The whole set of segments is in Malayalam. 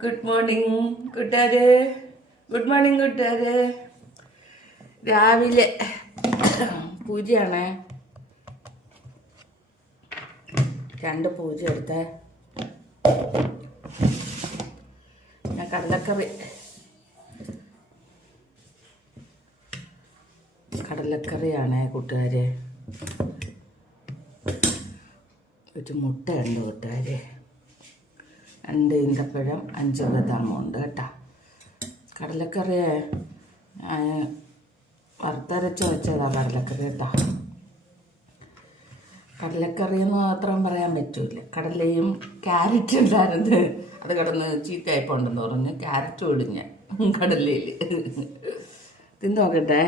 ഗുഡ് മോർണിംഗ് കൂട്ടുകാരെ. ഗുഡ് മോർണിംഗ് കൂട്ടുകാരെ. രാവിലെ പൂജയാണ്. 2 പൂജ എടുത്ത ഞാൻ കടലക്കറിയാണ് കൂട്ടുകാരെ. ഒരു മുട്ടയുണ്ട് കൂട്ടുകാരെ, 2 ഈന്തപ്പഴം, 5 ബദാമുണ്ട് കേട്ടോ. കടലക്കറി വറുത്തരച്ച് വെച്ചതാണ് കടലക്കറി കേട്ടോ. കടലക്കറി എന്ന് മാത്രം പറയാൻ പറ്റൂല. കടലയും ക്യാരറ്റ് ഉണ്ടായിരുന്നത് അത് കിടന്ന് ചീത്തയായിപ്പോണ്ടെന്ന് പറഞ്ഞ് ക്യാരറ്റ് ഇടും ഞാൻ കടലയിൽ. തിന്ന് നോക്കട്ടെ.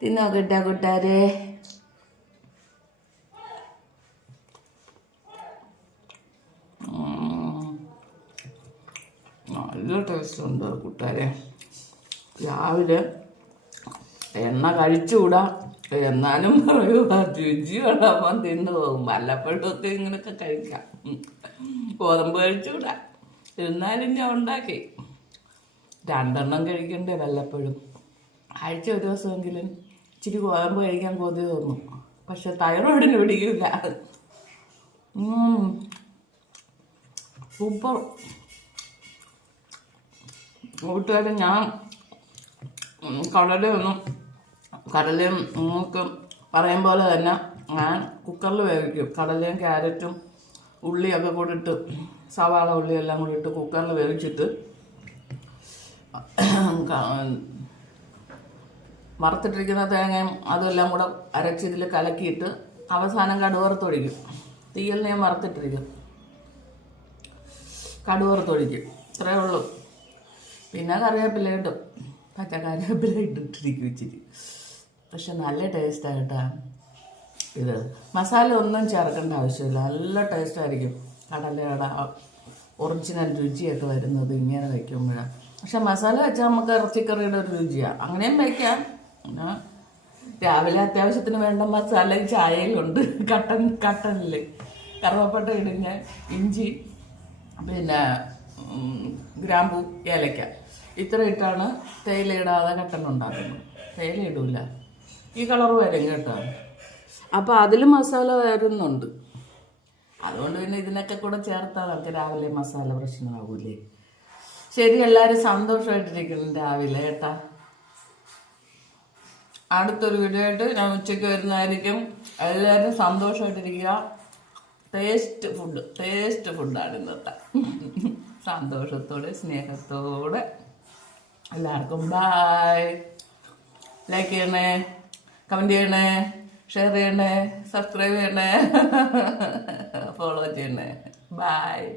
തിന്നോക്കട്ടെ കൂട്ടുകാരെ. നല്ല ടേസ്റ്റ് ഉണ്ട് കൂട്ടുകാരെ. രാവിലെ എണ്ണ കഴിച്ചുകൂടാ, എന്നാലും പറയുക രുചി വേണ്ടാൻ തിന്നു പോകും. വല്ലപ്പോഴൊക്കെ ഇങ്ങനെയൊക്കെ കഴിക്കാം. ഗോതമ്പ് കഴിച്ചുകൂടാ, എന്നാലും ഞാൻ ഉണ്ടാക്കി 2 കഴിക്കണ്ടേ വല്ലപ്പോഴും. ആഴ്ച ഒരു ദിവസമെങ്കിലും ഇച്ചിരി ഗോതമ്പ് കഴിക്കാൻ കൊതി തോന്നും. പക്ഷെ തൈറോയിഡിന് പിടിക്കില്ല. സൂപ്പർ കൂട്ടുകാരെ. ഞാൻ കടലയും നിങ്ങൾക്ക് പറയും പോലെ തന്നെ ഞാൻ കുക്കറിൽ വേവിക്കും. കടലയും ക്യാരറ്റും ഉള്ളിയൊക്കെ കൂടി ഇട്ട്, സവാള ഉള്ളിയെല്ലാം കൂടി ഇട്ട് കുക്കറിൽ വേവിച്ചിട്ട് വറുത്തിട്ടിരിക്കുന്ന തേങ്ങയും അതെല്ലാം കൂടെ അരച്ചിതിൽ കലക്കിയിട്ട് അവസാനം കടുവറുത്തൊഴിക്കും. തീയിൽ ഞാൻ വറുത്തിട്ടിരിക്കും, കടുവറുത്തൊഴിക്കും. ഇത്രയേ ഉള്ളൂ. പിന്നെ കറിവേപ്പില ഇടും, പച്ച കറിവേപ്പില ഇട്ടിട്ടിരിക്കും ഇച്ചിരി. പക്ഷെ നല്ല ടേസ്റ്റാണ് കേട്ടോ ഇത്. മസാല ഒന്നും ചേർക്കേണ്ട ആവശ്യമില്ല, നല്ല ടേസ്റ്റായിരിക്കും. കടലയുടെ ഒറിജിനൽ രുചിയൊക്കെ വരുന്നത് ഇങ്ങനെ വയ്ക്കുമ്പോഴാണ്. പക്ഷെ മസാല വെച്ചാൽ നമുക്ക് ഇറച്ചിക്കറിയുടെ ഒരു രുചിയാണ്. അങ്ങനെയും വയ്ക്കാം. പിന്നെ രാവിലെ അത്യാവശ്യത്തിന് വേണ്ട മസാല ചായയിലുണ്ട്. കട്ടനിൽ കറുവപ്പട്ട ഇടുന്ന, ഇഞ്ചി, പിന്നെ ഗ്രാമ്പൂ, ഏലക്ക, ഇത്ര ഇട്ടാണ് തേയില ഇടാതെ കട്ടൻ ഉണ്ടാക്കുന്നത്. തേയില ഇടില്ല, ഈ കളർ വരും കേട്ടോ. അപ്പോൾ അതിൽ മസാല വരുന്നുണ്ട്. അതുകൊണ്ട് പിന്നെ ഇതിനൊക്കെ കൂടെ ചേർത്താൽ നമുക്ക് രാവിലെ മസാല പ്രശ്നമാകൂലേ. ശരി, എല്ലാവരും സന്തോഷമായിട്ടിരിക്കണം രാവിലെ കേട്ടാ. അടുത്തൊരു വീഡിയോ ആയിട്ട് ഞാൻ ഉച്ചയ്ക്ക് വരുന്നതായിരിക്കും. എല്ലാവരും സന്തോഷമായിട്ടിരിക്കുക. ടേസ്റ്റ് ഫുഡാണ് ഇന്നത്തെ. സന്തോഷത്തോടെ സ്നേഹത്തോടെ എല്ലാവർക്കും ബായ്. ലൈക്ക് ചെയ്യണേ, കമൻറ്റ് ചെയ്യണേ, ഷെയർ ചെയ്യണേ, സബ്സ്ക്രൈബ് ചെയ്യണേ, ഫോളോ ചെയ്യണേ. ബായ്.